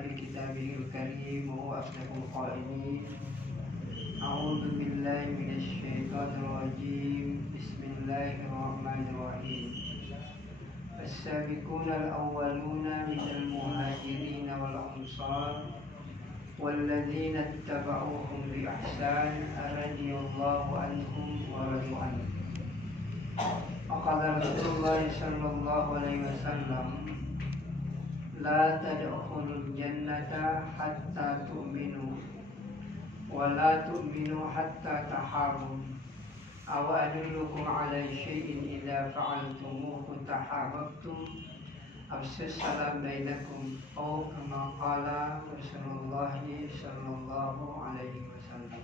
في كتابه الكريم وهو أصدق القائلين. أعوذ بالله من الشيطان الرجيم. بسم الله الرحمن الرحيم. السابقون الأولون من المهاجرين والأنصار والذين اتبعوهم بإحسان رضي الله عنهم ورضوا عنه. وقال رسول الله صلى الله عليه وسلم: لا تدخلوا الجنة حتى تؤمنوا ولا تؤمنوا حتى تحابوا أو أدلكم على شيء إذا فعلتموه تحاببتم أفشوا السلام بينكم أو كما قال رسول الله صلى الله عليه wasallam.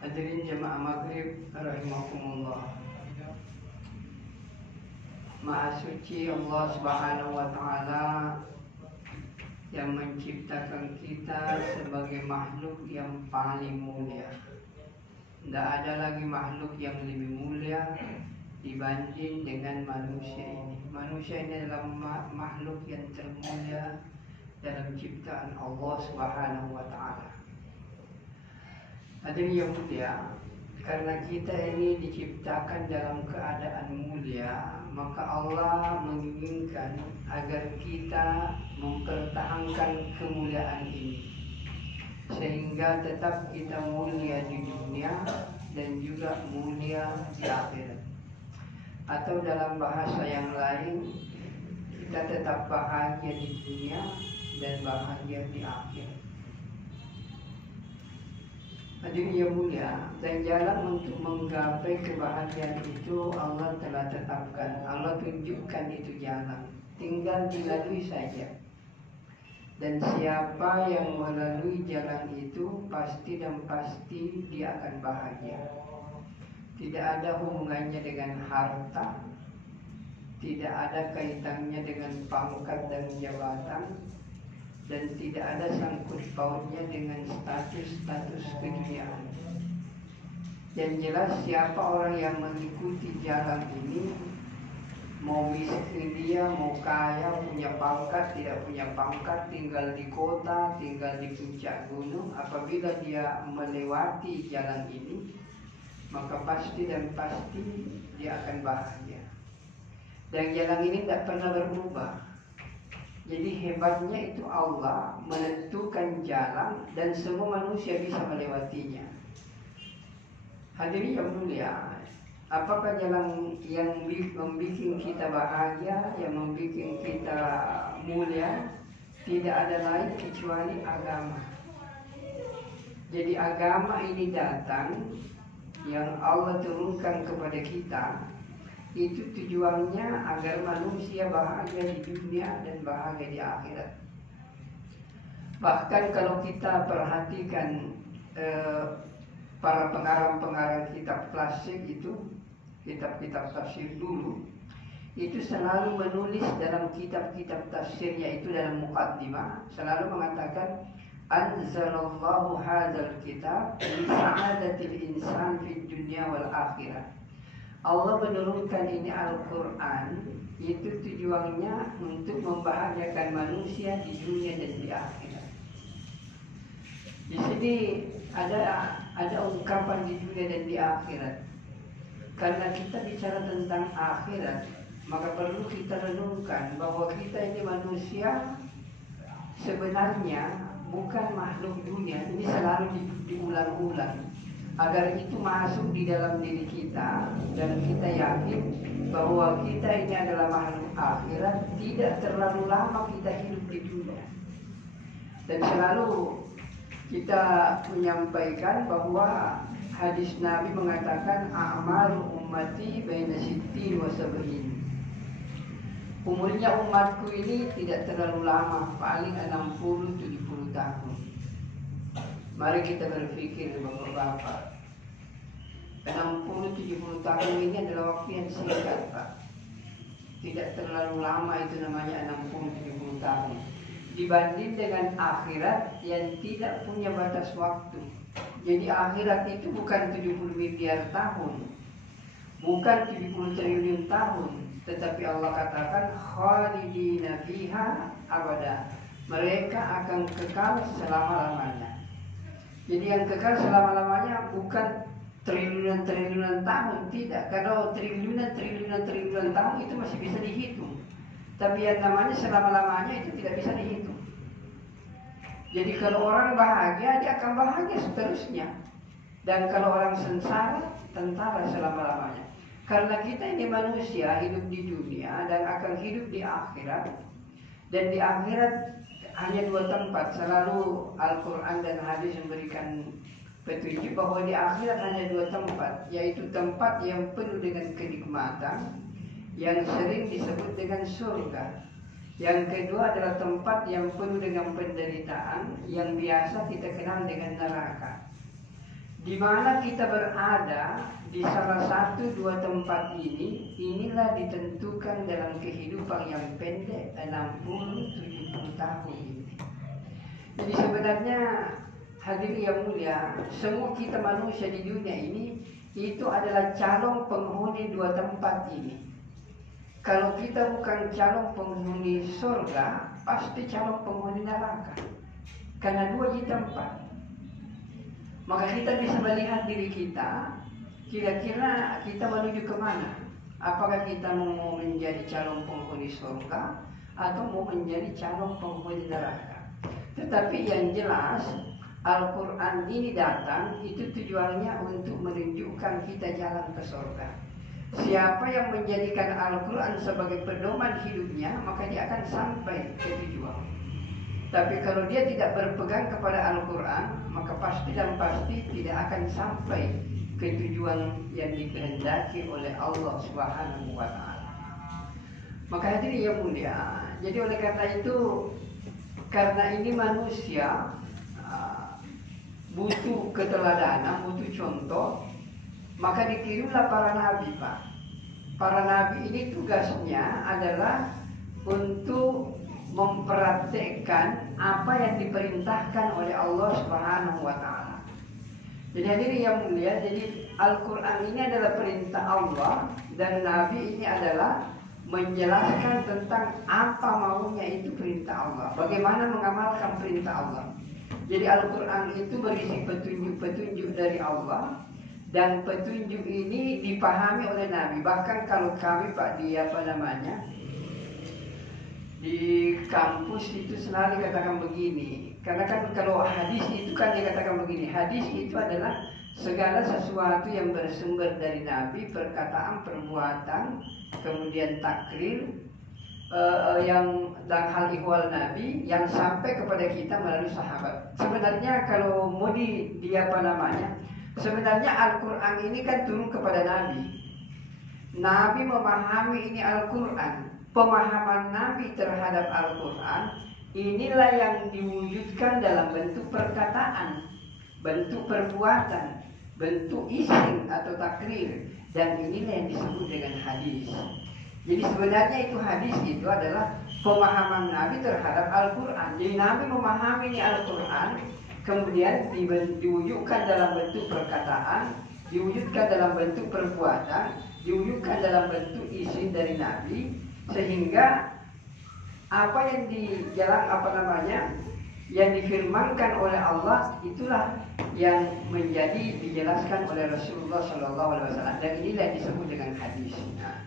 Hadirin jemaah maghrib rahimakumullah. Maha suci Allah Subhanahu wa taala yang menciptakan kita sebagai makhluk yang paling mulia. Tidak ada lagi makhluk yang lebih mulia dibanding dengan manusia ini. Manusia ini adalah makhluk yang termulia dalam ciptaan Allah Subhanahu wa taala. Hadirin yang mulia, karena kita ini diciptakan dalam keadaan mulia, maka Allah menginginkan agar kita mempertahankan kemuliaan ini sehingga tetap kita mulia di dunia dan juga mulia di akhirat. Atau dalam bahasa yang lain, kita tetap bahagia di dunia dan bahagia di akhirat. Hadirin yang mulia, dan jalan untuk menggapai kebahagiaan itu Allah telah tetapkan. Allah tunjukkan itu jalan, tinggal dilalui saja. Dan siapa yang melalui jalan itu pasti dan pasti dia akan bahagia. Tidak ada hubungannya dengan harta, tidak ada kaitannya dengan pangkat dan jabatan, dan tidak ada sangkut pautnya dengan status-status keduniaan. Yang jelas siapa orang yang mengikuti jalan ini, mau miskin dia, mau kaya, punya pangkat, tidak punya pangkat, tinggal di kota, tinggal di puncak gunung, apabila dia melewati jalan ini, maka pasti dan pasti dia akan bahagia. Dan jalan ini tidak pernah berubah. Jadi hebatnya itu Allah menentukan jalan dan semua manusia bisa melewatinya. Hadirin yang mulia, apakah jalan yang membuat kita bahagia, yang membuat kita mulia? Tidak ada lain kecuali agama. Jadi agama ini datang yang Allah turunkan kepada kita, itu tujuannya agar manusia bahagia di dunia dan bahagia di akhirat. Bahkan kalau kita perhatikan para pengarang-pengarang kitab klasik itu, kitab-kitab tafsir dulu, itu selalu menulis dalam kitab-kitab tafsirnya itu dalam muqaddimah selalu mengatakan anzalallahu hadzal kitab li sa'adatil insan fid dunya wal akhirah. Allah menurunkan ini Al-Quran itu tujuannya untuk membahagiakan manusia di dunia dan di akhirat. Di sini ada ungkapan di dunia dan di akhirat. Karena kita bicara tentang akhirat, maka perlu kita renungkan bahwa kita ini manusia sebenarnya bukan makhluk dunia. Ini selalu diulang-ulang agar itu masuk di dalam diri kita dan kita yakin bahwa kita ini adalah makhluk akhirat. Tidak terlalu lama kita hidup di dunia. Dan selalu kita menyampaikan bahwa hadis Nabi mengatakan a'malu ummati baina sittin wa sab'in. Umurnya umatku ini tidak terlalu lama, paling 60-70 tahun. Mari kita berpikir bapak-bapak, 60-70 tahun ini adalah waktu yang singkat, Pak. Tidak terlalu lama, itu namanya 60-70 tahun. Dibanding dengan akhirat yang tidak punya batas waktu. Jadi akhirat itu bukan 70 miliar tahun, bukan 70 triliun tahun, tetapi Allah katakan khalidina fiha abada. Mereka akan kekal selama-lamanya. Jadi yang kekal selama-lamanya bukan triliunan-triliunan tahun, tidak. Kalau triliunan-triliunan tahun itu masih bisa dihitung. Tapi yang namanya selama-lamanya itu tidak bisa dihitung. Jadi kalau orang bahagia, dia akan bahagia seterusnya. Dan kalau orang sengsara, tentara selama-lamanya. Karena kita ini manusia hidup di dunia dan akan hidup di akhirat. Dan di akhirat hanya dua tempat. Selalu Al-Quran dan hadis memberikan petunjuk bahwa di akhirat hanya dua tempat, yaitu tempat yang penuh dengan kenikmatan yang sering disebut dengan surga. Yang kedua adalah tempat yang penuh dengan penderitaan yang biasa kita kenal dengan neraka. Di mana kita berada di salah satu dua tempat ini, inilah ditentukan dalam kehidupan yang pendek 60-70 tahun ini. Jadi sebenarnya hadirin yang mulia, semua kita manusia di dunia ini itu adalah calon penghuni dua tempat ini. Kalau kita bukan calon penghuni surga, pasti calon penghuni neraka. Karena dua di tempat. Maka kita bisa melihat diri kita, kira-kira kita menuju kemana? Apakah kita mau menjadi calon penghuni surga atau mau menjadi calon penghuni neraka? Tetapi yang jelas, Al-Quran ini datang, itu tujuannya untuk menunjukkan kita jalan ke surga. Siapa yang menjadikan Al-Quran sebagai pedoman hidupnya, maka dia akan sampai ke tujuan. Tapi kalau dia tidak berpegang kepada Al-Quran, maka pasti dan pasti tidak akan sampai ke tujuan yang dikehendaki oleh Allah Subhanahu wa Ta'ala. Maka hadirin yang mulia, jadi oleh karena itu, karena ini manusia butuh keteladanan, butuh contoh, maka dikirimlah para nabi, Pak. Para nabi ini tugasnya adalah untuk mempraktekkan apa yang diperintahkan oleh Allah Subhanahu wa Ta'ala. Jadi hadirin yang mulia, jadi Al-Quran ini adalah perintah Allah dan Nabi ini adalah menjelaskan tentang apa maunya itu perintah Allah, bagaimana mengamalkan perintah Allah. Jadi Al-Quran itu berisi petunjuk-petunjuk dari Allah, dan petunjuk ini dipahami oleh Nabi. Bahkan kalau kami Pak di kampus itu selalu dikatakan begini, karena kan kalau hadis itu kan dikatakan begini, hadis itu adalah segala sesuatu yang bersumber dari Nabi, perkataan, perbuatan, kemudian takrir, yang dan hal ihwal Nabi yang sampai kepada kita melalui sahabat. Sebenarnya kalau mau sebenarnya Al-Quran ini kan turun kepada Nabi. Nabi memahami ini Al-Quran. Pemahaman Nabi terhadap Al-Quran inilah yang diwujudkan dalam bentuk perkataan, bentuk perbuatan, bentuk isim atau takrir, dan inilah yang disebut dengan hadis. Jadi sebenarnya itu hadis itu adalah pemahaman Nabi terhadap Al-Quran. Jadi Nabi memahami ini Al-Quran, kemudian diwujudkan dalam bentuk perkataan, diwujudkan dalam bentuk perbuatan, diwujudkan dalam bentuk isim dari Nabi, sehingga apa yang yang difirmankan oleh Allah itulah yang menjadi dijelaskan oleh Rasulullah SAW, dan inilah yang disebut dengan hadis. Nah,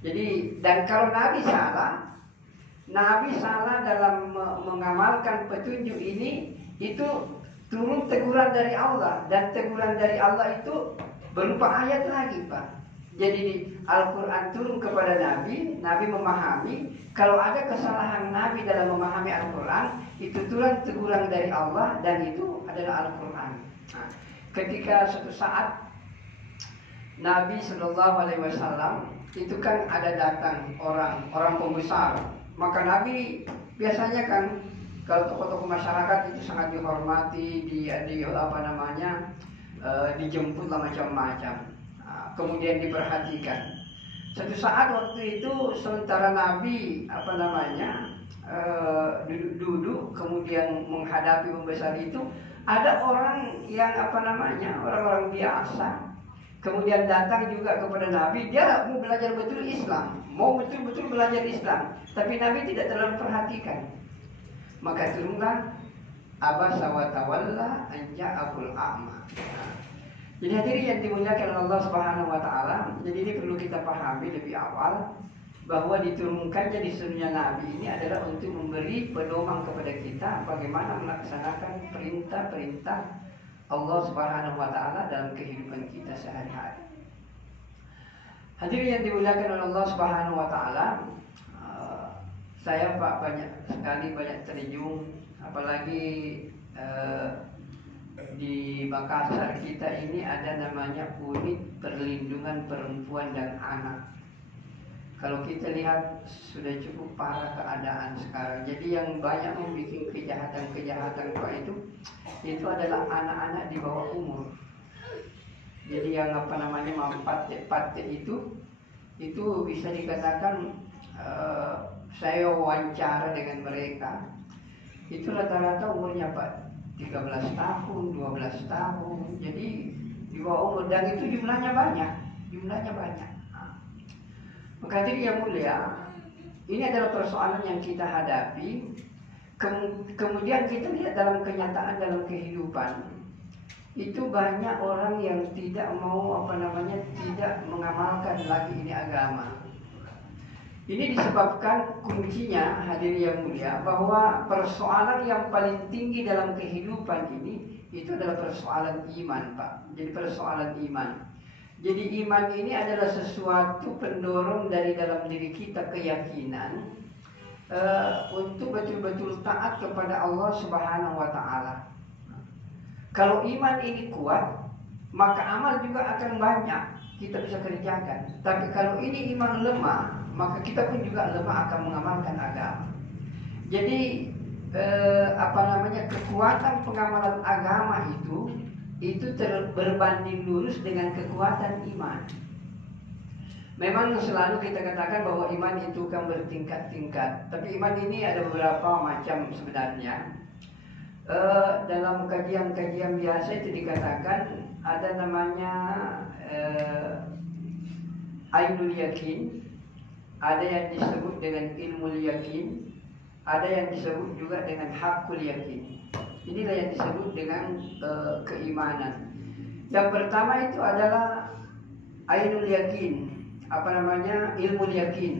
jadi dan kalau Nabi salah dalam mengamalkan petunjuk ini, itu turun teguran dari Allah, dan teguran dari Allah itu berupa ayat lagi, Pak. Jadi Al-Quran turun kepada Nabi, Nabi memahami. Kalau ada kesalahan Nabi dalam memahami Al-Quran, itu turun teguran dari Allah, dan itu adalah Al-Quran. Nah, ketika suatu saat Nabi SAW itu kan ada datang orang pembesar, maka Nabi biasanya kan kalau tokoh-tokoh masyarakat itu sangat dihormati, dijemput lah macam-macam. Kemudian diperhatikan. Suatu saat waktu itu sementara Nabi duduk kemudian menghadapi pembesar itu, ada orang yang orang-orang biasa kemudian datang juga kepada Nabi. Dia mau belajar betul Islam, mau betul-betul belajar Islam, tapi Nabi tidak terlalu perhatikan. Maka turunlah abasa wa tawalla an ja'ahul a'ma. Jadi hadirin yang dimuliakan Allah Subhanahu wa taala, jadi ini perlu kita pahami lebih awal bahwa diturunkannya disuruhnya Nabi ini adalah untuk memberi pedoman kepada kita bagaimana melaksanakan perintah-perintah Allah Subhanahu wa taala dalam kehidupan kita sehari-hari. Hadirin yang dimuliakan oleh Allah Subhanahu wa taala, saya Pak banyak terjun, apalagi di Makassar kita ini ada namanya unit perlindungan perempuan dan anak. Kalau kita lihat sudah cukup parah keadaan sekarang. Jadi yang banyak membuat kejahatan-kejahatan Pak itu adalah anak-anak di bawah umur. Jadi yang mampate itu bisa dikatakan saya wawancara dengan mereka. Itu rata-rata umurnya Pak 13 tahun, 12 tahun. Jadi di bawah umur, dan itu jumlahnya banyak. Maka jadi yang mulia, ini adalah persoalan yang kita hadapi. Kemudian kita lihat dalam kenyataan dalam kehidupan, itu banyak orang yang tidak mau tidak mengamalkan lagi ini agama. Ini disebabkan kuncinya, hadirin yang mulia, bahwa persoalan yang paling tinggi dalam kehidupan ini itu adalah persoalan iman, Pak. Jadi persoalan iman. Jadi iman ini adalah sesuatu pendorong dari dalam diri kita, keyakinan untuk betul-betul taat kepada Allah Subhanahu wa taala. Kalau iman ini kuat, maka amal juga akan banyak kita bisa kerjakan. Tapi kalau ini iman lemah, maka kita pun juga lemah akan mengamalkan agama. Jadi kekuatan pengamalan agama itu berbanding lurus dengan kekuatan iman. Memang selalu kita katakan bahwa iman itu kan bertingkat-tingkat, tapi iman ini ada beberapa macam sebenarnya. Dalam kajian-kajian biasa itu dikatakan ada namanya ainul yakin, ada yang disebut dengan ilmu yakin, ada yang disebut juga dengan hakul yakin. Inilah yang disebut dengan keimanan. Yang pertama itu adalah ainul yakin, ilmu yakin.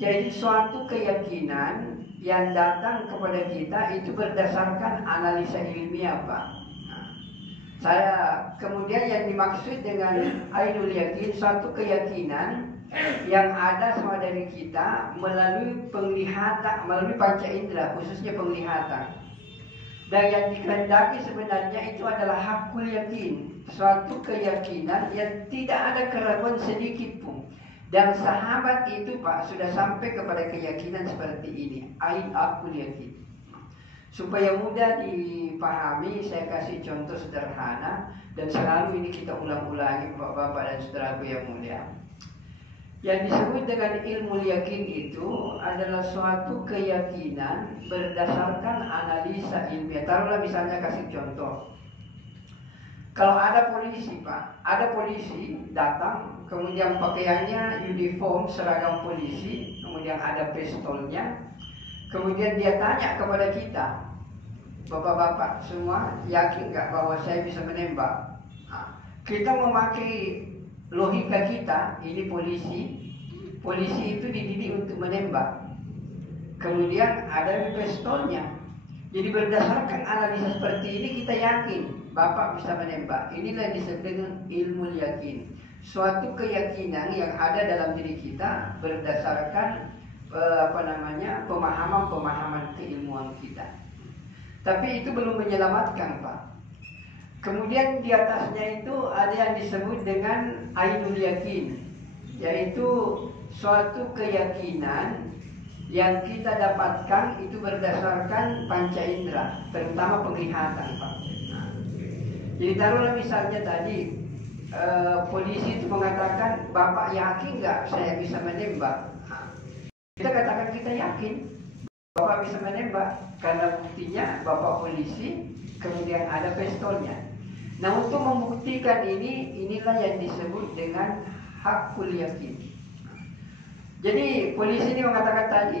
Jadi suatu keyakinan yang datang kepada kita itu berdasarkan analisa ilmiah, Pak. Kemudian yang dimaksud dengan ainul yakin, suatu keyakinan yang ada sama dari kita melalui penglihatan, melalui panca indera, khususnya penglihatan. Dan yang dikehendaki sebenarnya itu adalah hakul yakin, suatu keyakinan yang tidak ada keraguan sedikit pun. Dan sahabat itu, Pak, sudah sampai kepada keyakinan seperti ini, hakul yakin. Supaya mudah dipahami, saya kasih contoh sederhana dan selalu ini kita ulang-ulangi, Bapak-bapak dan saudaraku yang mulia. Yang disebut dengan ilmu yakin itu adalah suatu keyakinan berdasarkan analisa ilmiah. Taruhlah misalnya kasih contoh. Kalau ada polisi, Pak, ada polisi datang, kemudian pakaiannya uniform seragam polisi, kemudian ada pistolnya, kemudian dia tanya kepada kita, Bapak-bapak semua yakin nggak bahwa saya bisa menembak? Nah, kita memakai logika kita, ini polisi itu dididik untuk menembak. Kemudian ada pistolnya. Jadi berdasarkan analisa seperti ini kita yakin Bapak bisa menembak. Inilah yang disebut dengan ilmu yakin. Suatu keyakinan yang ada dalam diri kita berdasarkan pemahaman keilmuan kita. Tapi itu belum menyelamatkan, Pak. Kemudian di atasnya itu ada yang disebut dengan ainul yakin, yaitu suatu keyakinan yang kita dapatkan itu berdasarkan panca indera, terutama penglihatan, Pak. Jadi taruhlah misalnya tadi polisi itu mengatakan, Bapak yakin nggak saya bisa menembak? Kita katakan kita yakin Bapak bisa menembak karena buktinya Bapak polisi, kemudian ada pistolnya. Nah, untuk membuktikan inilah yang disebut dengan hakul yakin. Jadi polisi ini mengatakan tadi,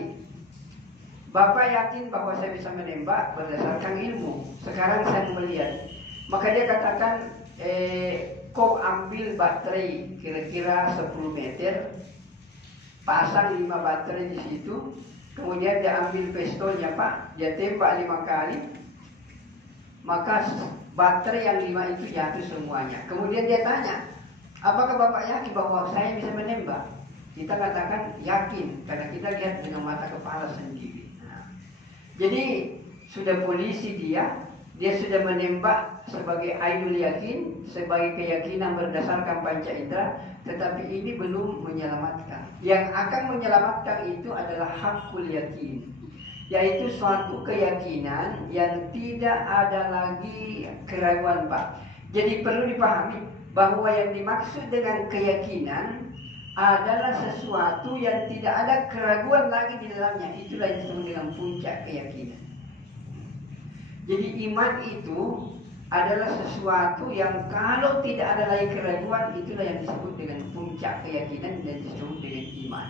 Bapak yakin bahwa saya bisa menembak berdasarkan ilmu. Sekarang saya melihat. Maka dia katakan, kau ambil baterai kira-kira 10 meter, pasang 5 baterai di situ, kemudian dia ambil pistolnya Pak, dia tembak 5 kali, maka baterai yang 5 itu jatuh semuanya. Kemudian dia tanya, apakah Bapak yakin bahwa saya bisa menembak? Kita katakan yakin, karena kita lihat dengan mata kepala sendiri. Nah, jadi sudah polisi dia sudah menembak sebagai ainul yakin, sebagai keyakinan berdasarkan panca indera, tetapi ini belum menyelamatkan. Yang akan menyelamatkan itu adalah hakul yakin, yaitu suatu keyakinan yang tidak ada lagi keraguan Pak. Jadi perlu dipahami bahwa yang dimaksud dengan keyakinan adalah sesuatu yang tidak ada keraguan lagi di dalamnya. Itulah yang disebut dengan puncak keyakinan. Jadi iman itu adalah sesuatu yang kalau tidak ada lagi keraguan, itulah yang disebut dengan puncak keyakinan dan disebut dengan iman.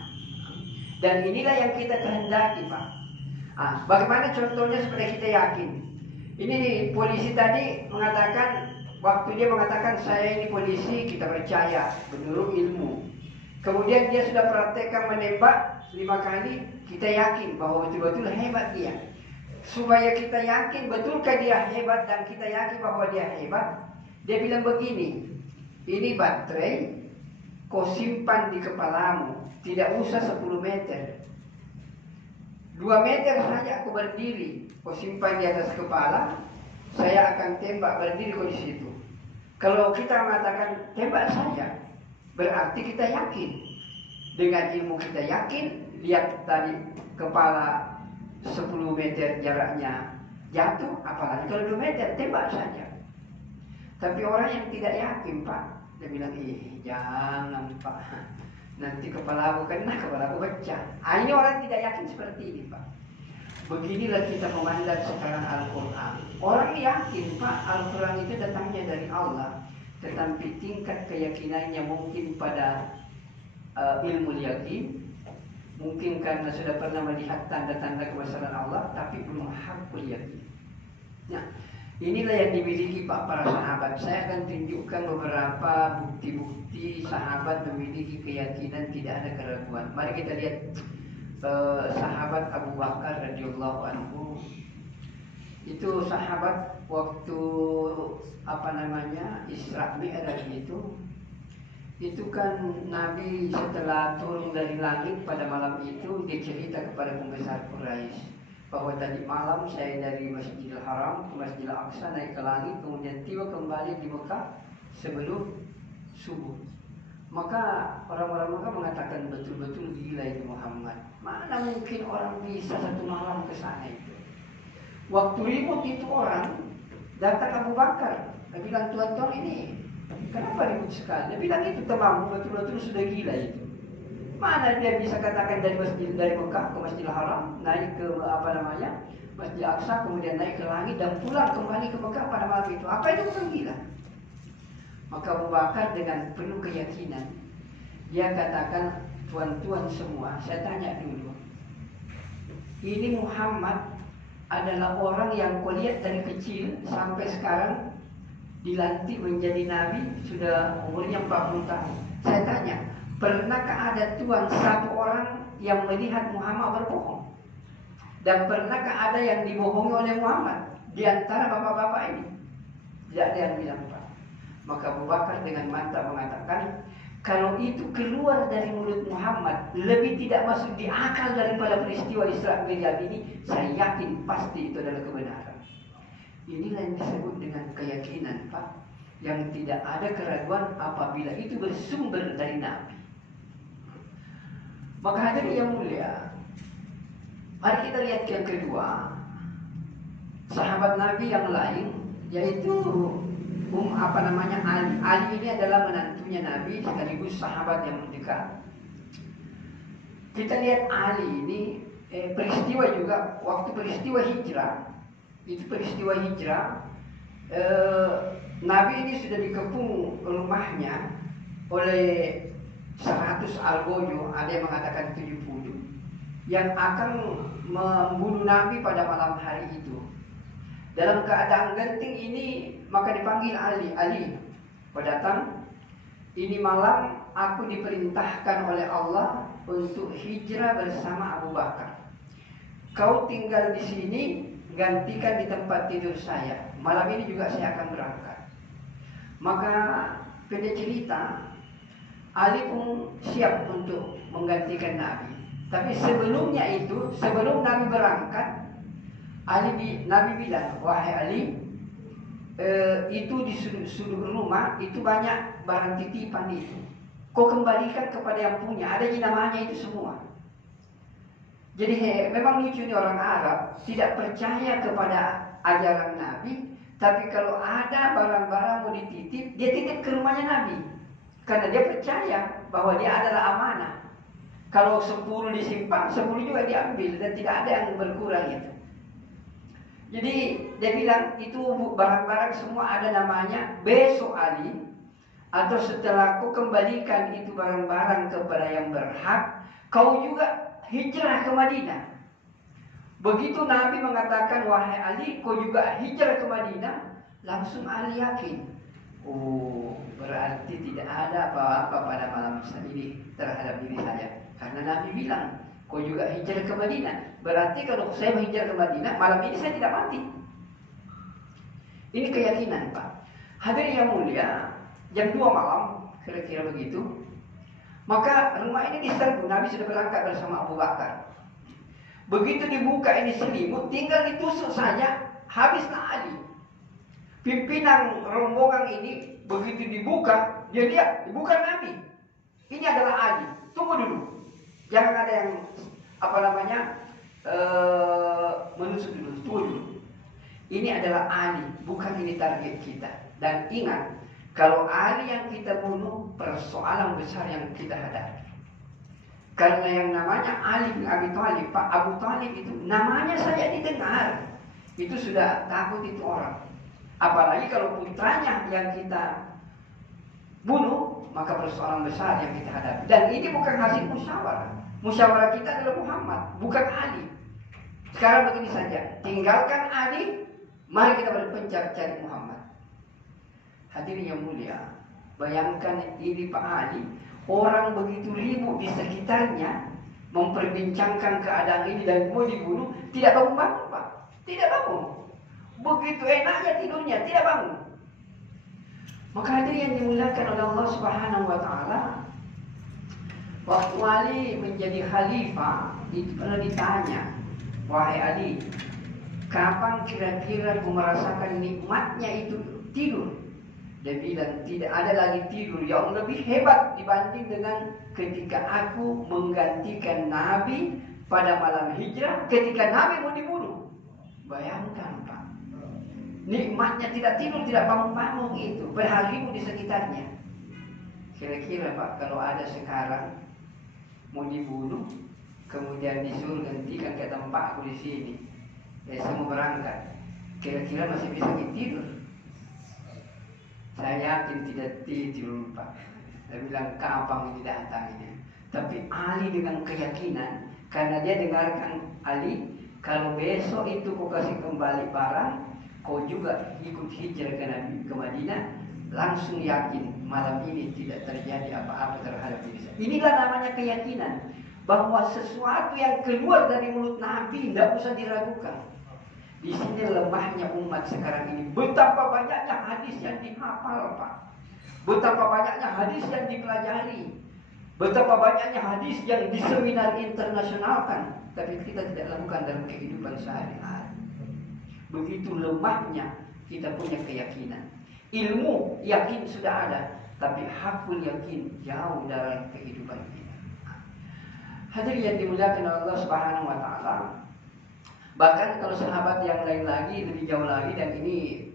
Dan inilah yang kita kehendaki Pak. Bagaimana contohnya supaya kita yakin? Ini polisi tadi mengatakan, waktu dia mengatakan saya ini polisi, kita percaya menurut ilmu. Kemudian dia sudah praktekkan menembak 5 kali, kita yakin bahwa betul-betul hebat dia. Supaya kita yakin betulkah dia hebat dan kita yakin bahwa dia hebat, dia bilang begini, ini baterai kau simpan di kepalamu, tidak usah 10 meter, 2 meter saja aku berdiri, kau simpan di atas kepala, saya akan tembak, berdiri kau di situ. Kalau kita mengatakan tembak saja, berarti kita yakin. Dengan ilmu kita yakin, lihat tadi kepala 10 meter jaraknya jatuh, apalagi kalau 2 meter, tembak saja. Tapi orang yang tidak yakin Pak, dia bilang, jangan Pak, nanti kepala aku kena, kepala aku pecah. Ini orang tidak yakin seperti ini Pak. Beginilah kita memandang sekarang Al-Quran. Orang yakin Pak, Al-Quran itu datangnya dari Allah, tetapi tingkat keyakinannya mungkin pada ilmu yakin, mungkin karena sudah pernah melihat tanda-tanda kebesaran Allah, tapi belum hakul yakin. Nah, inilah yang dimiliki para sahabat. Saya akan tunjukkan beberapa bukti-bukti sahabat memiliki keyakinan tidak ada keraguan. Mari kita lihat sahabat Abu Bakar radhiyallahu anhu. Itu sahabat waktu Isra Mi'raj itu kan Nabi setelah turun dari langit pada malam itu, dia cerita kepada pembesar Quraisy bahwa tadi malam saya dari Masjidil Haram ke Masjidil Aqsa naik ke langit, kemudian tiba kembali di Mekah sebelum subuh. Maka orang-orang Mekah mengatakan betul-betul gila itu Muhammad. Mana mungkin orang bisa satu malam ke sana itu. Waktu ribut itu orang datang Abu Bakar, dia bilang, tuan-tuan ini kenapa ribut sekali? Dia bilang itu temanmu betul-betul sudah gila itu. Mana dia bisa katakan dari Mekah ke Masjidil Haram, naik ke Masjid Aqsa, kemudian naik ke langit dan pulang kembali ke Mekah pada malam itu. Apa itu bukan gila? Maka Abu Bakar dengan penuh keyakinan dia katakan, tuan-tuan semua, saya tanya dulu, ini Muhammad adalah orang yang kau lihat dari kecil sampai sekarang dilantik menjadi nabi, sudah umurnya 40 tahun. Saya tanya, pernahkah ada tuan satu orang yang melihat Muhammad berbohong? Dan pernahkah ada yang dibohongi oleh Muhammad di antara bapak-bapak ini? Tidak ada yang bilang Pak. Maka Abu Bakar dengan mantap mengatakan, kalau itu keluar dari mulut Muhammad lebih tidak masuk di akal daripada peristiwa Isra Mi'raj ini, saya yakin pasti itu adalah kebenaran. Inilah yang disebut dengan keyakinan Pak, yang tidak ada keraguan apabila itu bersumber dari Nabi. Maka hadirin yang mulia, mari kita lihat yang kedua, sahabat Nabi yang lain, yaitu Ali. Ali ini adalah menantunya Nabi sekaligus sahabat yang dekat. Kita lihat Ali ini peristiwa juga waktu peristiwa hijrah. Itu peristiwa hijrah, Nabi ini sudah dikepung rumahnya oleh 100 algojo, ada yang mengatakan 70, yang akan membunuh Nabi pada malam hari itu. Dalam keadaan genting ini, maka dipanggil Ali. Ali, kau datang, ini malam aku diperintahkan oleh Allah untuk hijrah bersama Abu Bakar. Kau tinggal di sini, gantikan di tempat tidur saya. Malam ini juga saya akan berangkat. Maka pendek cerita, Ali pun siap untuk menggantikan Nabi. Tapi sebelumnya itu, sebelum Nabi berangkat, Nabi bilang, wahai Ali, itu di sudut rumah itu banyak barang titipan itu. Kau kembalikan kepada yang punya. Ada namanya itu semua. Jadi memang lucu nih orang Arab, tidak percaya kepada ajaran Nabi. Tapi kalau ada barang-barang mau dititip, dia titip ke rumahnya Nabi. Karena dia percaya bahwa dia adalah amanah. Kalau 10 disimpan, 10 juga diambil. Dan tidak ada yang berkurang itu. Jadi dia bilang itu barang-barang semua ada namanya. Besok Ali, atau setelah kau kembalikan itu barang-barang kepada yang berhak, kau juga hijrah ke Madinah. Begitu Nabi mengatakan, wahai Ali, kau juga hijrah ke Madinah, langsung Ali yakin. Oh, berarti tidak ada apa-apa pada malam ini terhadap diri saya. Karena Nabi bilang, kau juga hijrah ke Madinah. Berarti kalau saya hijrah ke Madinah, malam ini saya tidak mati. Ini keyakinan, Pak. Hadirin yang mulia, jam 2 malam, kira-kira begitu. Maka rumah ini diserbu, Nabi sudah berangkat bersama Abu Bakar. Begitu dibuka ini selimut, tinggal ditusuk saja, habislah Ali. Pimpinan rombongan ini, begitu dibuka, dia lihat, bukan Nabi. Ini adalah Ali. Tunggu dulu. Jangan ada yang, menusuk dulu, tunggu dulu. Ini adalah Ali, bukan ini target kita. Dan ingat, kalau Ali yang kita bunuh, persoalan besar yang kita hadapi. Karena yang namanya Ali bin Abi Thalib, Pak Abu Thalib itu namanya saja didengar, itu sudah takut itu orang. Apalagi kalau putranya yang kita bunuh, maka persoalan besar yang kita hadapi. Dan ini bukan hasil musyawarah. Musyawarah kita adalah Muhammad, bukan Ali. Sekarang begini saja, tinggalkan Ali, mari kita berpencar cari Muhammad. Hadirin yang mulia, bayangkan ini Pak Ali, orang begitu ribut di sekitarnya, memperbincangkan keadaan ini dan mau dibunuh, tidak bangun-bangun Pak, tidak bangun. Begitu enaknya tidurnya, tidak bangun. Maka hadirin yang dimuliakan oleh Allah Subhanahu Wa Taala, waktu Ali menjadi khalifah, itu pernah ditanya, wahai Ali, kapan kira-kira kau merasakan nikmatnya itu tidur? Dia bilang, tidak ada lagi tidur yang lebih hebat dibanding dengan ketika aku menggantikan Nabi pada malam hijrah ketika Nabi mau dibunuh. Bayangkan Pak, nikmatnya tidak tidur, tidak bangun-bangun itu, berharimu di sekitarnya. Kira-kira Pak, kalau ada sekarang mau dibunuh, kemudian disuruh gantikan ke tempatku di sini, saya mau berangkat, kira-kira masih bisa tidur? Saya yakin tidak tidur Pak. Saya bilang kapan ini datangnya. Tapi Ali dengan keyakinan, karena dia dengarkan Ali, kalau besok itu kau kasih kembali barang, kau juga ikut hijrah ke Madinah, langsung yakin malam ini tidak terjadi apa-apa terhadap diri saya. Inilah namanya keyakinan, bahwa sesuatu yang keluar dari mulut Nabi tidak usah diragukan. Di sini lemahnya umat sekarang ini. Betapa banyaknya hadis yang dihafal, Pak. Betapa banyaknya hadis yang dipelajari. Betapa banyaknya hadis yang di seminar internasionalkan, tapi kita tidak lakukan dalam kehidupan sehari-hari. Begitu lemahnya kita punya keyakinan. Ilmu yakin sudah ada, tapi hakul yakin jauh dalam kehidupan kita. Hadirin yang dimuliakan Allah Subhanahu Wa Taala. Bahkan kalau sahabat yang lain lagi, lebih jauh lagi, dan ini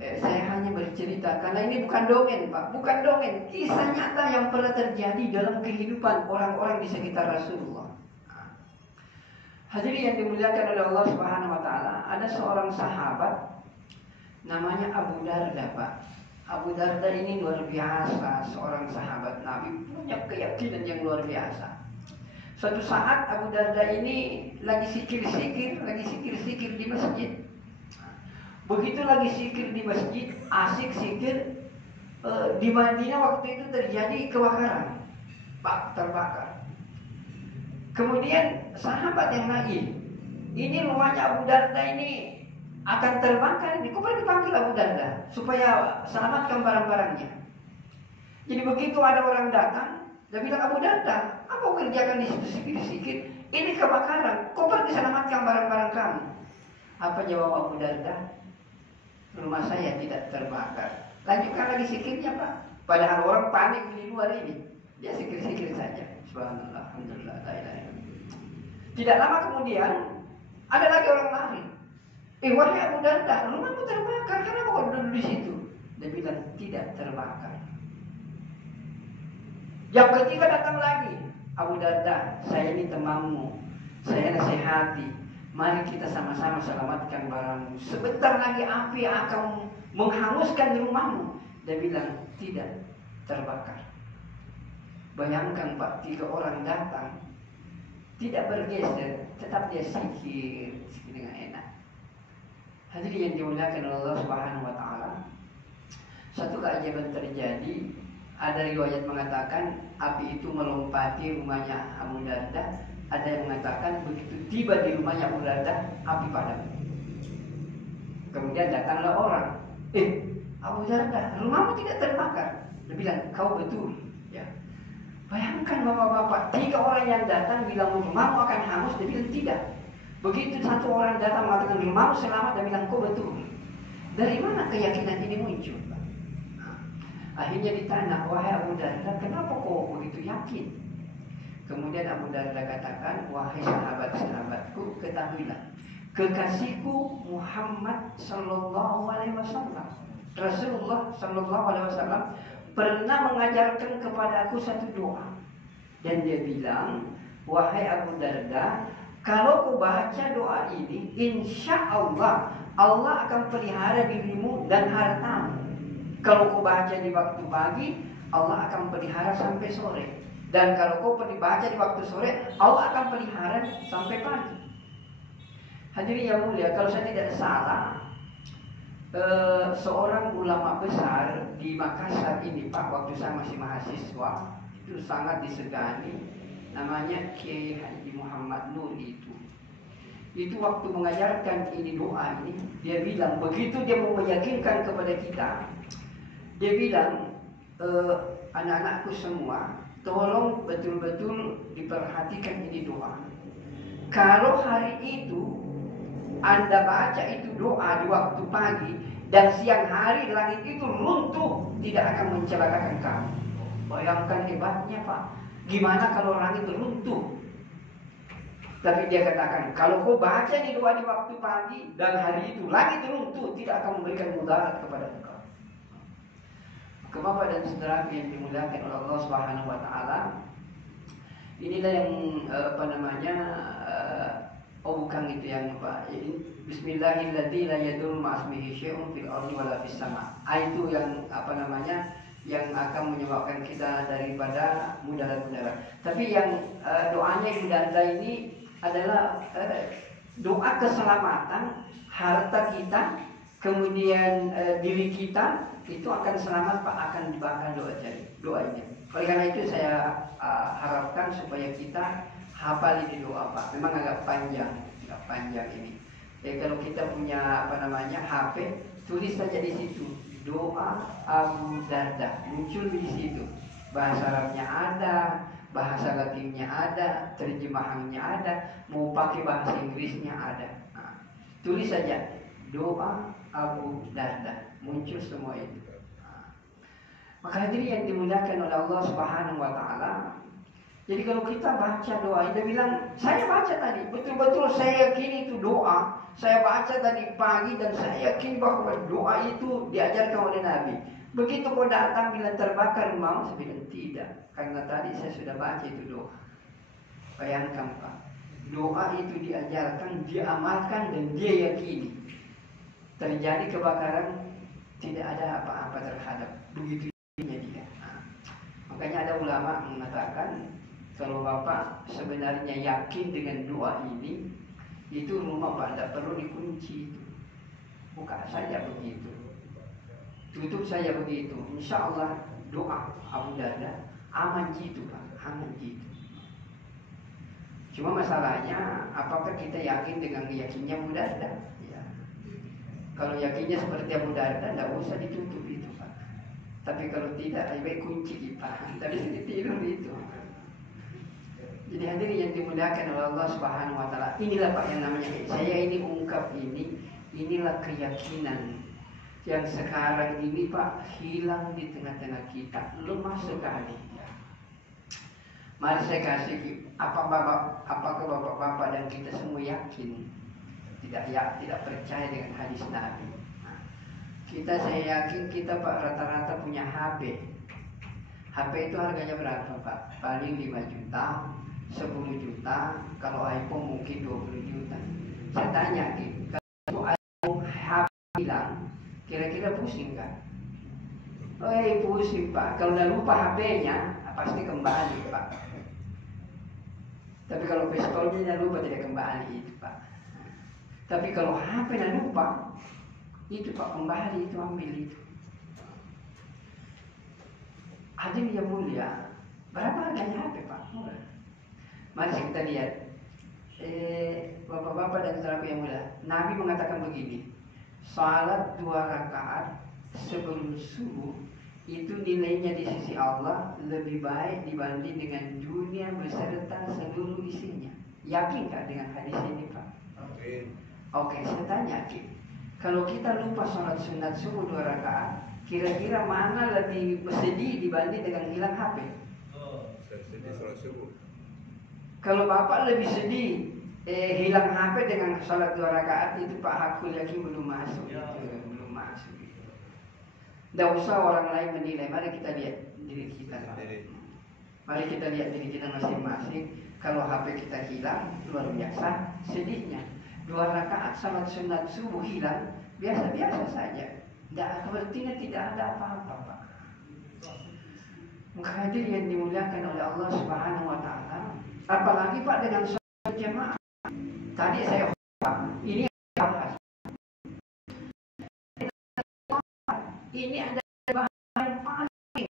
saya hanya bercerita karena ini bukan dongeng Pak, bukan dongeng, kisah nyata yang pernah terjadi dalam kehidupan orang-orang di sekitar Rasulullah. Hadirin yang dimuliakan oleh Allah Subhanahu Wa Taala, ada seorang sahabat namanya Abu Darda Pak. Abu Darda ini luar biasa, seorang sahabat Nabi, punya keyakinan yang luar biasa. Suatu saat Abu Darda ini lagi sikir-sikir di masjid. Begitu lagi sikir di masjid, asik sikir, di Madinah waktu itu terjadi kebakaran, terbakar. Kemudian sahabat yang lain, ini rumahnya Abu Darda ini akan terbakar, ini kok pergi panggil Abu Darda supaya selamatkan barang-barangnya. Jadi begitu ada orang datang, dia bilang, Abu Darda, apa kau kerjakan di situ sikit-sikit? Ini kebakaran, kau pergi selamatkan barang-barang kamu. Apa jawab Abu Darda? Rumah saya tidak terbakar. Lanjutkan lagi sikirnya, Pak. Padahal orang panik di luar ini. Dia sikir-sikir saja. Subhanallah, alhamdulillah, la ilaha illallah. Tidak lama kemudian ada lagi orang lain. Wahai Abu Darda, rumahmu terbakar, kenapa kau duduk di situ? Dia bilang, tidak terbakar. Yang ketiga datang lagi, Abu Darda, saya ini temanmu, saya nasihati, mari kita sama-sama selamatkan barangmu. Sebentar lagi api akan menghanguskan rumahmu. Dia bilang, tidak terbakar. Bayangkan Pak, 3 orang datang, tidak bergeser, tetap dia sikir dengan enak. Hadirin yang dimuliakan oleh Allah Subhanahu wa taala. Satu keajaiban terjadi. Ada riwayat mengatakan api itu melompati rumahnya Abu Darda. Ada yang mengatakan begitu tiba di rumahnya Abu Darda, api padam. Kemudian datanglah orang. Abu Darda, rumahmu tidak terbakar. Dia bilang, kau betul. Ya. Bayangkan bapak-bapak, 3 orang yang datang bilang rumahmu akan hangus. Dia bilang tidak. Begitu 1 orang datang mengatakan rumahmu selamat, dia bilang kau betul. Dari mana keyakinan ini muncul? Akhirnya ditanya, wahai Abu Darda, kenapa kau begitu yakin? Kemudian Abu Darda katakan, wahai sahabat-sahabatku, ketahuilah, kekasihku Muhammad sallallahu alaihi wasallam, Rasulullah sallallahu alaihi wasallam pernah mengajarkan kepada aku satu doa. Dan dia bilang, wahai Abu Darda, kalau kau baca doa ini, insya Allah Allah akan pelihara dirimu dan hartamu. Kalau kau baca di waktu pagi, Allah akan pelihara sampai sore. Dan kalau kau baca di waktu sore, Allah akan pelihara sampai pagi. Hadirin yang mulia, kalau saya tidak salah, seorang ulama besar di Makassar ini Pak, waktu saya masih mahasiswa, itu sangat disegani. Namanya Kiai Haji Muhammad Nur itu waktu mengajarkan ini doa ini, dia bilang, begitu dia mau meyakinkan kepada kita, dia bilang, anak-anakku semua, tolong betul-betul diperhatikan ini doa. Kalau hari itu Anda baca itu doa di waktu pagi dan siang hari langit itu runtuh, tidak akan mencelakakan kamu. Bayangkan hebatnya Pak. Gimana kalau langit runtuh? Tapi dia katakan, kalau kau baca nih doa di waktu pagi dan hari itu langit runtuh, tidak akan memberikan mudarat kepada engkau. Bapak dan saudara yang dimuliakan oleh Allah Subhanahu wa taala. Inilah yang bukan itu yang Pak. Bismillahirrahmanirrahim la yadur ma'asmihi syai'un fil ardi wala fis sama. Itu yang yang akan menyebabkan kita daripada mudarat-mudarat. Tapi yang doanya Ibu Darda ini adalah doa keselamatan harta kita, kemudian diri kita itu akan selamat Pak, akan dibahas doa ini. Oleh karena itu saya harapkan supaya kita hafal ini doa Pak. Memang agak panjang ini. Kalau kita punya HP, tulis saja di situ. Doa Abu Darda, muncul di situ. Bahasa Arabnya ada, bahasa Latinnya ada, terjemahannya ada, mau pakai bahasa Inggrisnya ada. Nah, tulis saja doa Abu Darda, muncul semua itu. Nah, maka hadirin yang dimuliakan oleh Allah Subhanahu wa taala. Jadi kalau kita baca doa, dia bilang, saya baca tadi, betul-betul saya yakin itu doa. Saya baca tadi pagi dan saya yakin bahwa doa itu diajarkan oleh Nabi. Begitu kau datang bilang terbakar rumahmu, saya bilang tidak. Karena tadi saya sudah baca itu doa. Bayangkan Pak, doa itu diajarkan, diamalkan dan dia yakini. Terjadi kebakaran, tidak ada apa-apa terhadap begitunya dia. Nah, makanya ada ulama mengatakan kalau Bapak sebenarnya yakin dengan doa ini, itu rumah Pak tidak perlu dikunci. Buka saja begitu, tutup saja begitu. Insya Allah doa Abu Darda aman gitu Pak, aman gitu. Cuma masalahnya apakah kita yakin dengan yakinnya Abu Darda? Ya. Kalau yakinnya seperti Abu Darda, tidak usah ditutup itu Pak. Tapi kalau tidak, lebih kunci Pak. Tapi tidur itu. Jadi hadirin yang dimuliakan oleh Allah Subhanahu wa taala. Inilah Pak yang namanya saya ini ungkap inilah keyakinan yang sekarang ini Pak hilang di tengah-tengah kita, lemah sekali. Mari saya kasih apakah Bapak-bapak dan kita semua yakin tidak percaya dengan hadis Nabi. Saya yakin kita Pak rata-rata punya HP. HP itu harganya berapa Pak? Paling 5 juta, 10 juta, kalau iPhone mungkin 20 juta. Saya tanya, kalau iPhone HP hilang, kira-kira pusing kan? Pusing Pak. Kalau udah lupa HP-nya, pasti kembali Pak. Tapi kalau pistolnya lupa tidak kembali itu Pak. Tapi kalau HP-nya lupa, itu Pak kembali, itu ambil itu. Hadirin yang mulia, berapa harganya HP Pak? Murah. Mari kita lihat, bapak-bapak dan saudaraku yang mulia, Nabi mengatakan begini, salat 2 rakaat sebelum subuh itu nilainya di sisi Allah lebih baik dibanding dengan dunia beserta seluruh isinya. Yakinkah dengan hadis ini Pak? Oke, saya tanya kalau kita lupa sholat sunat subuh 2 rakaat, kira-kira mana lebih sedih dibanding dengan hilang HP? Sedih sholat subuh. Kalau Bapak lebih sedih hilang HP dengan sholat 2 rakaat itu Pak, hakul yakin belum masuk belum masuk. Tidak usah orang lain menilai. Mari kita lihat diri kita. Mari kita lihat diri kita masing-masing. Kalau HP kita hilang, luar biasa sedihnya. 2 rakaat salat sunat subuh hilang, biasa-biasa saja. Artinya tidak ada apa-apa Pak. Maka hadir yang dimuliakan oleh Allah Subhanahu wa taala. Apalagi Pak dengan sholat jamaah. Tadi saya ini bahas. Ini ada bahasa yang paling.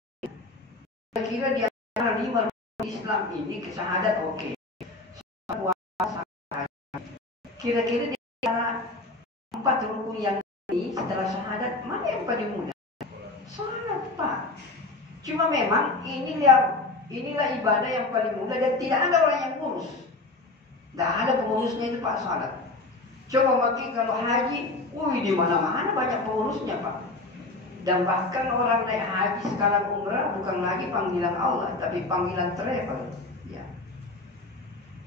Kira di antara 5 rukun Islam ini kesyahadat oke. Puasa. Kira-kira di antara 4 rukun yang ini setelah syahadat mana yang paling mudah? Salat Pak. Cuma memang inilah ibadah yang paling mudah dan tidak ada orang yang ngurus. Tidak ada pengurusnya itu Pak salat. Coba makin kalau haji, di mana-mana banyak pengurusnya Pak. Dan bahkan orang naik haji sekalian umrah bukan lagi panggilan Allah, tapi panggilan travel. Ya.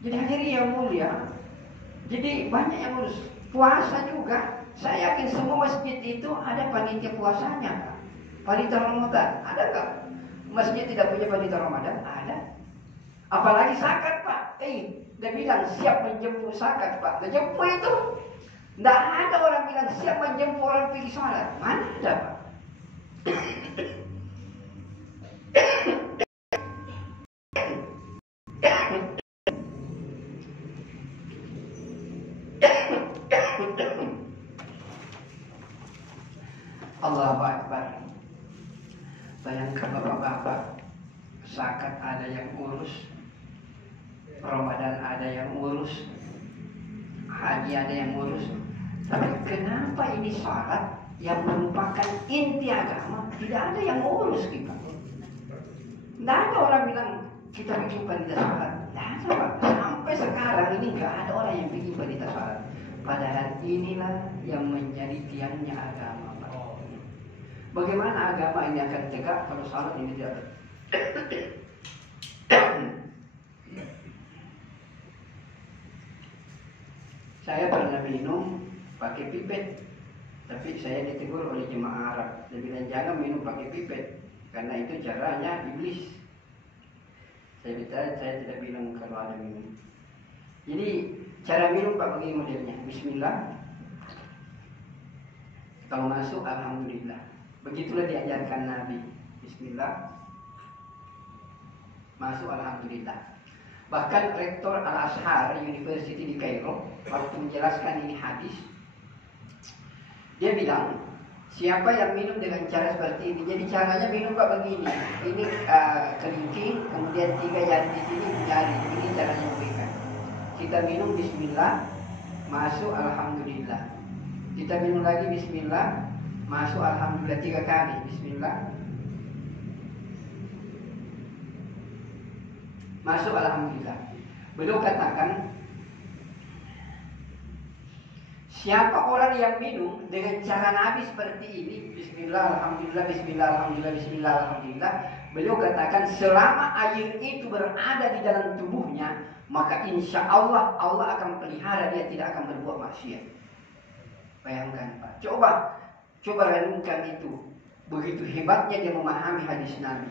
Jadi hadirin yang mulia, jadi banyak yang ngurus. Puasa juga, saya yakin semua masjid itu ada panitia puasanya Pak. Panitia Ramadan, ada nggak? Masjid tidak punya panitia Ramadan? Ada. Apalagi zakat Pak. Dia bilang siap menjemput zakat Pak. Menjemput itu, tidak ada orang bilang siap menjemput orang pergi sholat. Mana ada Pak? Allahu Akbar. Bayangkan bapak-bapak, zakat ada yang urus, Ramadan ada yang urus, haji ada yang urus. Tapi kenapa ini syarat yang merupakan inti agama tidak ada yang urus kita? Tidak ada orang bilang kita bikin panitia sholat. Tidak ada Pak. Sampai sekarang ini nggak ada orang yang bikin panitia sholat. Padahal inilah yang menjadi tiangnya agama Pak. Bagaimana agama ini akan tegak kalau sholat ini tidak? Saya pernah minum pakai pipet, tapi saya ditegur oleh jemaah Arab. Dia bilang jangan minum pakai pipet, karena itu caranya iblis. Saya tidak bilang kalau ada minum. Jadi cara minum Pak begini modelnya. Bismillah. Kalau masuk alhamdulillah. Begitulah diajarkan Nabi. Bismillah, masuk alhamdulillah. Bahkan Rektor Al-Azhar University di Kairo waktu menjelaskan ini hadis, dia bilang, siapa yang minum dengan cara seperti ini, jadi caranya minum Pak begini, ini kelingking, kemudian 3 jari di sini, jari, ini caranya memberikan. Kita minum bismillah, masuk alhamdulillah. Kita minum lagi bismillah, masuk alhamdulillah 3 kali, bismillah, masuk alhamdulillah. Beliau katakan, siapa orang yang minum dengan cara Nabi seperti ini, bismillah, alhamdulillah, bismillah, alhamdulillah, bismillah, alhamdulillah, beliau katakan selama air itu berada di dalam tubuhnya, maka insya Allah Allah akan pelihara dia, tidak akan berbuat maksiat. Bayangkan Pak, coba renungkan itu. Begitu hebatnya dia memahami hadis Nabi.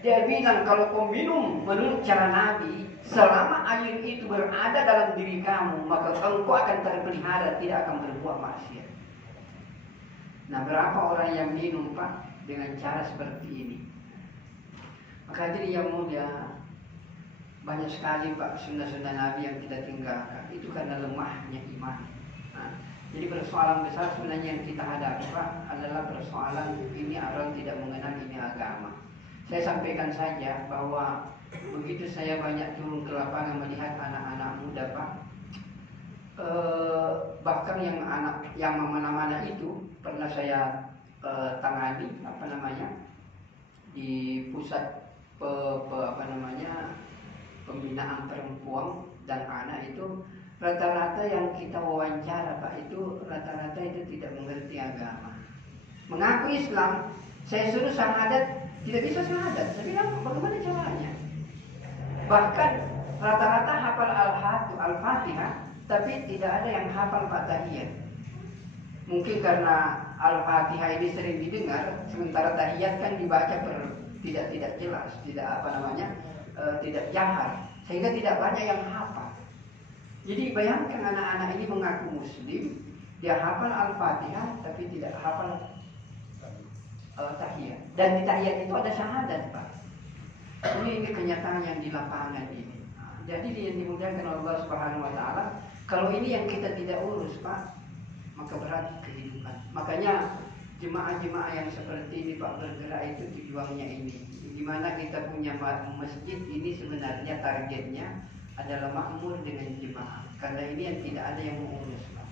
Dia bilang kalau kau minum menurut cara Nabi, selama air itu berada dalam diri kamu, maka engkau akan terpelihara, tidak akan berbuat maksiat. Nah, berapa orang yang minum Pak dengan cara seperti ini? Maka jadi yang mulia, banyak sekali Pak sunnah-sunnah Nabi yang kita tinggalkan. Itu karena lemahnya iman. Nah, jadi persoalan besar sebenarnya yang kita hadapi Pak adalah persoalan ini orang tidak mengenal ini agama. Saya sampaikan saja bahwa begitu saya banyak turun ke lapangan melihat anak-anak muda Pak, bahkan yang mana-mana itu pernah saya tangani di pusat pembinaan perempuan dan anak itu, rata-rata yang kita wawancara Pak itu rata-rata itu tidak mengerti agama, mengaku Islam. Saya suruh syahadat, tidak bisa syahadat. Saya bilang bagaimana caranya? Bahkan rata-rata hafal Al-Fatihah, tapi tidak ada yang hafal Fatihah. Mungkin karena Al-Fatihah ini sering didengar, sementara tahiyat kan dibaca tidak jelas, tidak jahar, sehingga tidak banyak yang hafal. Jadi bayangkan anak-anak ini mengaku Muslim, dia hafal Al-Fatihah, tapi tidak hafal tahiyat. Dan di tahiyat itu ada syahadat Pak. Ini kenyataan yang di lapangan ini. Jadi yang dimuliakan Allah Subhanahu Wa Taala, kalau ini yang kita tidak urus Pak, maka berat kehidupan. Makanya jemaah-jemaah yang seperti ini Pak bergerak itu tujuannya ini. Gimana kita punya masjid ini sebenarnya targetnya adalah makmur dengan jemaah. Karena ini yang tidak ada yang mengurus Pak.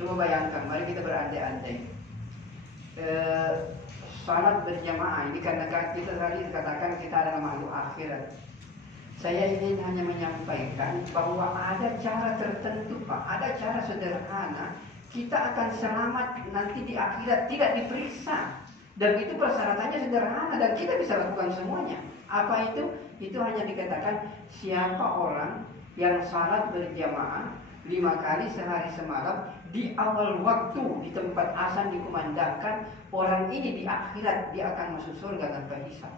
Coba bayangkan, mari kita berandai-andai. Salat berjamaah ini karena kita tadi katakan kita adalah makhluk akhirat. Saya ingin hanya menyampaikan bahwa ada cara tertentu Pak, ada cara sederhana kita akan selamat nanti di akhirat, tidak diperiksa. Dan itu persyaratannya sederhana dan kita bisa lakukan semuanya. Apa itu? Itu hanya dikatakan siapa orang yang salat berjamaah 5 kali sehari semalam di awal waktu di tempat azan dikumandangkan, orang ini di akhirat dia akan masuk surga tanpa hisab.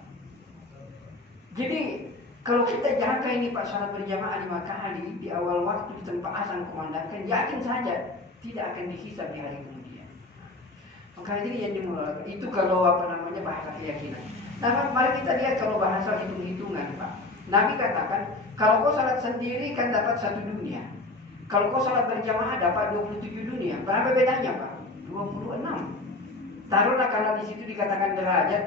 Jadi kalau kita jaga ini Pak salat berjamaah 5 kali di awal waktu di tempat azan dikumandangkan, yakin saja tidak akan dihisab di hari kemudian. Maka ini yang dimulai itu kalau bahasa keyakinan. Nah, mari kita lihat kalau bahasa hitung-hitungan Pak. Nabi katakan kalau kau salat sendiri kan dapat 1 dunia. Kalau kau salat berjamaah dapat 27 dunia. Berapa bedanya Pak? 26. Taruhlah karena di situ dikatakan derajat,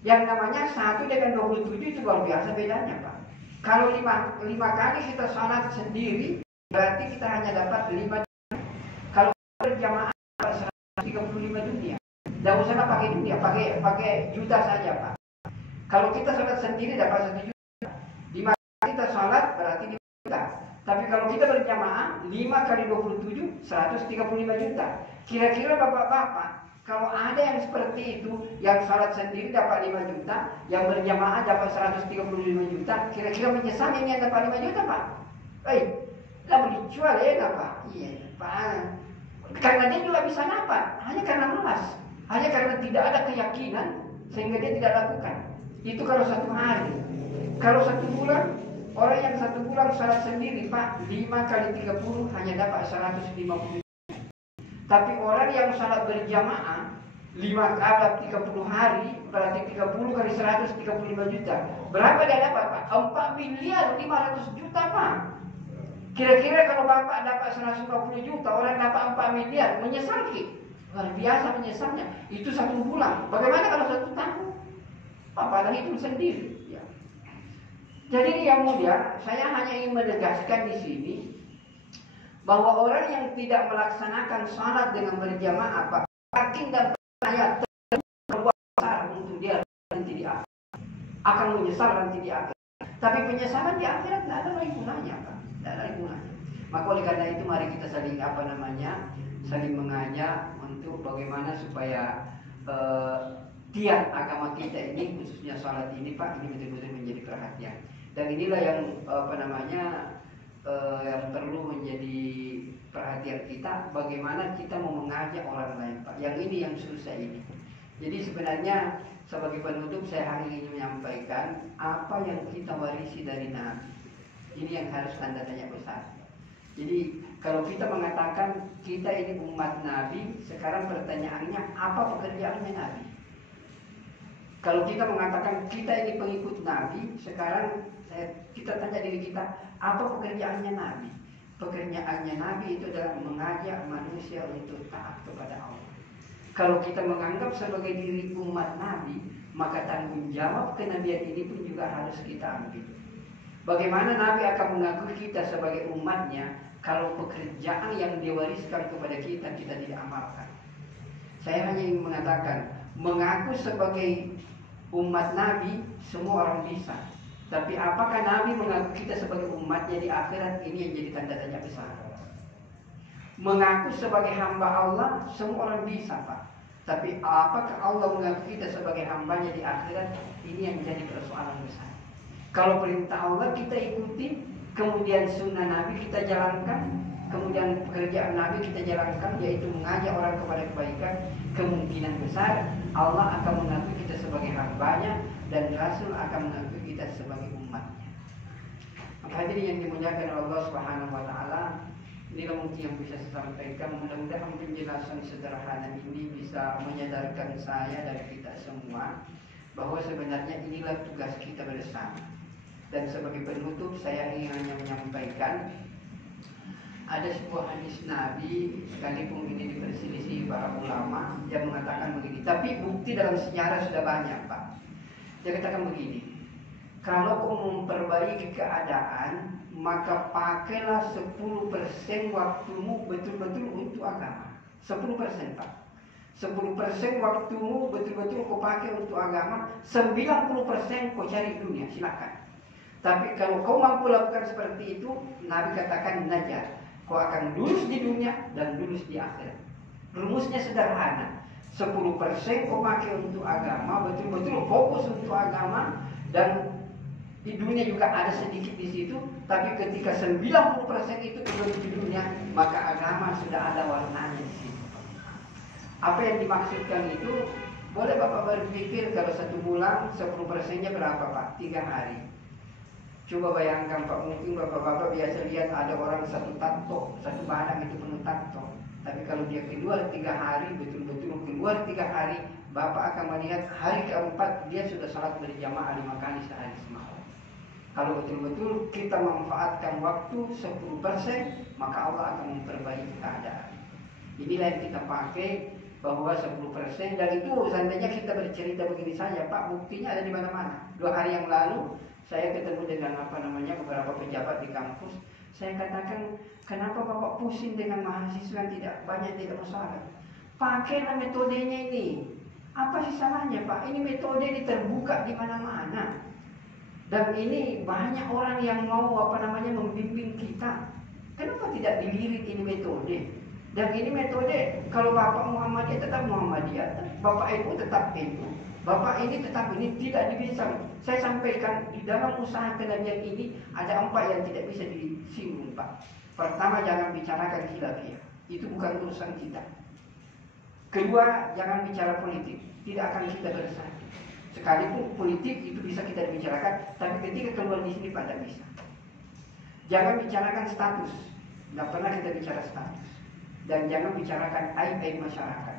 yang namanya 1 dengan 27 itu luar biasa bedanya Pak. Kalau 5 kali kita salat sendiri, berarti kita hanya dapat 5 dunia. Kalau berjamaah dapat 135 dunia. Tidak usahlah pakai dunia, pakai juta saja Pak. Kalau kita salat sendiri dapat 1 juta. 5 kali kita salat berarti 5 juta. Tapi kalau kita berjamaah 5 kali 27 135 juta. Kira-kira bapak-bapak, kalau ada yang seperti itu, yang salat sendiri dapat 5 juta, yang berjamaah dapat 135 juta, kira-kira menyesal ini yang dapat 5 juta Pak? Lah boleh jual ya Pak? Iya Pak. Karena dia juga bisa dapat, hanya karena malas, hanya karena tidak ada keyakinan sehingga dia tidak lakukan. Itu kalau 1 hari. Kalau 1 bulan, orang yang 1 bulan salat sendiri Pak, 5 kali 30 hanya dapat 150. Tapi orang yang salat berjamaah 30 hari, berarti 30 kali 135 juta. Berapa dia dapat, Pak? 4 miliar 500 juta, Pak. Kira-kira kalau Bapak dapat 150 juta, orang dapat 4 miliar, menyesal ki? Luar biasa menyesalnya. Itu 1 bulan. Bagaimana kalau 1 tahun? Bapak hitung sendiri. Ya. Jadi yang mulia, saya hanya ingin menegaskan di sini bahwa orang yang tidak melaksanakan salat dengan berjamaah, Pak, yakin dan percaya terbuat besar untuk dia nanti di akhirat. Akan menyesal nanti di akhirat. Tapi penyesalan di akhirat tidak ada lagi gunanya, Pak. Tidak ada lagi gunanya. Maka oleh karena itu mari kita saling saling mengajak untuk bagaimana supaya tiang agama kita ini, khususnya salat ini, Pak, ini betul-betul menjadi perhatian. Dan inilah yang yang perlu menjadi perhatian kita, bagaimana kita mau mengajak orang lain, Pak. Yang ini yang susah ini. Jadi sebenarnya sebagai penutup saya hari ini menyampaikan apa yang kita warisi dari Nabi. Ini yang harus Anda tanya besar. Jadi kalau kita mengatakan kita ini umat Nabi, sekarang pertanyaannya apa pekerjaannya Nabi? Kalau kita mengatakan kita ini pengikut Nabi, sekarang kita tanya diri kita, apa pekerjaannya Nabi? Pekerjaannya Nabi itu adalah mengajak manusia untuk taat kepada Allah. Kalau kita menganggap sebagai diri umat Nabi, maka tanggung jawab kenabian ini pun juga harus kita ambil. Bagaimana Nabi akan mengakui kita sebagai umatnya kalau pekerjaan yang diwariskan kepada kita tidak amalkan? Saya hanya ingin mengatakan, mengaku sebagai umat Nabi semua orang bisa. Tapi apakah Nabi mengaku kita sebagai umatnya di akhirat? Ini yang jadi tanda tanya besar. Mengaku sebagai hamba Allah semua orang bisa, Pak. Tapi apakah Allah mengaku kita sebagai hambanya di akhirat? Ini yang menjadi persoalan besar. Kalau perintah Allah kita ikuti, kemudian sunnah Nabi kita jalankan, kemudian pekerjaan Nabi kita jalankan, yaitu mengajak orang kepada kebaikan, kemungkinan besar Allah akan mengakui kita sebagai hambanya dan Rasul akan mengakui kita sebagai umatnya. Maka hadirin yang dimuliakan Allah Subhanahu wa taala, inilah mungkin yang bisa saya sampaikan. Mudah-mudahan penjelasan sederhana ini bisa menyadarkan saya dan kita semua bahwa sebenarnya inilah tugas kita bersama. Dan sebagai penutup saya ingin hanya menyampaikan ada sebuah hadis Nabi, sekalipun ini diperselisih para ulama, yang mengatakan begini. Tapi bukti dalam sejarah sudah banyak, Pak. Dia katakan begini, kalau kau memperbaiki keadaan, maka pakailah 10% waktumu betul-betul untuk agama. 10%, Pak. 10% waktumu betul-betul kau pakai untuk agama, 90% kau cari dunia, silakan. Tapi kalau kau mampu lakukan seperti itu, Nabi katakan najat. Kau akan lulus di dunia dan lulus di akhirat. Rumusnya sederhana. 10% kau pakai untuk agama, betul-betul fokus untuk agama, dan di dunia juga ada sedikit di situ. Tapi ketika 90% itu di dunia, maka agama sudah ada warnanya di situ. Apa yang dimaksudkan itu? Boleh Bapak berpikir kalau 1 bulan 10%-nya berapa, Pak? 3 hari. Coba bayangkan, Pak, mungkin Bapak-Bapak biasa lihat ada orang satu badak itu penuh tato. Tapi kalau dia keluar 3 hari, betul-betul keluar 3 hari, Bapak akan melihat hari keempat dia sudah salat berjamaah 5 kali sehari semalam. Kalau betul-betul kita memanfaatkan waktu 10%, maka Allah akan memperbaiki keadaan. Inilah yang kita pakai, bahwa 10%, dan itu seandainya kita bercerita begini saja, Pak, buktinya ada di mana-mana. 2 hari yang lalu saya ketemu dengan beberapa pejabat di kampus. Saya katakan, kenapa Bapak pusing dengan mahasiswa yang tidak masalah? Pakailah metodenya ini. Apa sih salahnya, Pak? Ini metode ini terbuka di mana-mana. Dan ini banyak orang yang mau membimbing kita. Kenapa tidak dilirik ini metode? Dan ini metode, kalau Bapak Muhammadiyah tetap Muhammadiyah, Bapak itu tetap itu. Bapak ini tetap ini, tidak bisa. Saya sampaikan di dalam usaha kenabian ini ada 4 yang tidak bisa disinggung, Pak. Pertama, jangan bicarakan khilafiyah. Itu bukan urusan kita. Kedua, jangan bicara politik. Tidak akan kita bersatu. Sekalipun politik itu bisa kita bicarakan, tapi ketika keluar di sini pada bisa. Jangan bicarakan status. Tidak pernah kita bicara status. Dan jangan bicarakan aib-aib masyarakat.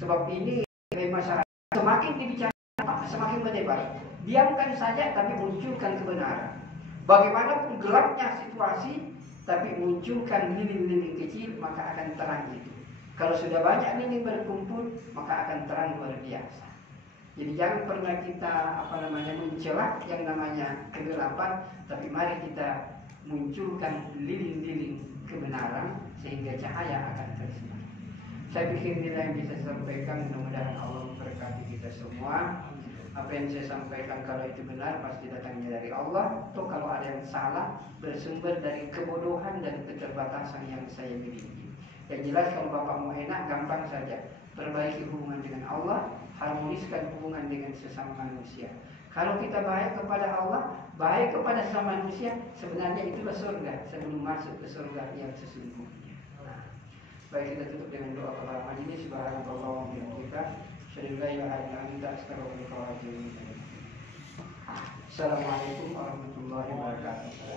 Sebab ini sebagai masyarakat. Semakin dibicarakan, semakin melebar. Diamkan saja, tapi munculkan kebenaran. Bagaimanapun gelapnya situasi, tapi munculkan lilin-lilin kecil, maka akan terang itu. Kalau sudah banyak lilin berkumpul, maka akan terang luar biasa. Jadi jangan pernah kita mencela yang namanya kegelapan, tapi mari kita munculkan lilin-lilin kebenaran sehingga cahaya akan tersinar. Saya pikir inilah yang bisa saya sampaikan. Mudah-mudahan Allah memberkati kita semua. Apa yang saya sampaikan kalau itu benar pasti datangnya dari Allah. Atau kalau ada yang salah bersumber dari kebodohan dan keterbatasan yang saya miliki. Yang jelas kalau Bapak mau enak, gampang saja. Perbaiki hubungan dengan Allah, harmoniskan hubungan dengan sesama manusia. Kalau kita baik kepada Allah, baik kepada sesama manusia, sebenarnya itulah surga sebelum masuk ke surga yang sesungguhnya. Nah, baik, kita tutup dengan doa kepada majelis. Subhanallah wa bihamdika, asyhadu an la ilaha illa anta, astaghfiruka wa atubu ilaik. Assalamualaikum warahmatullahi wabarakatuh.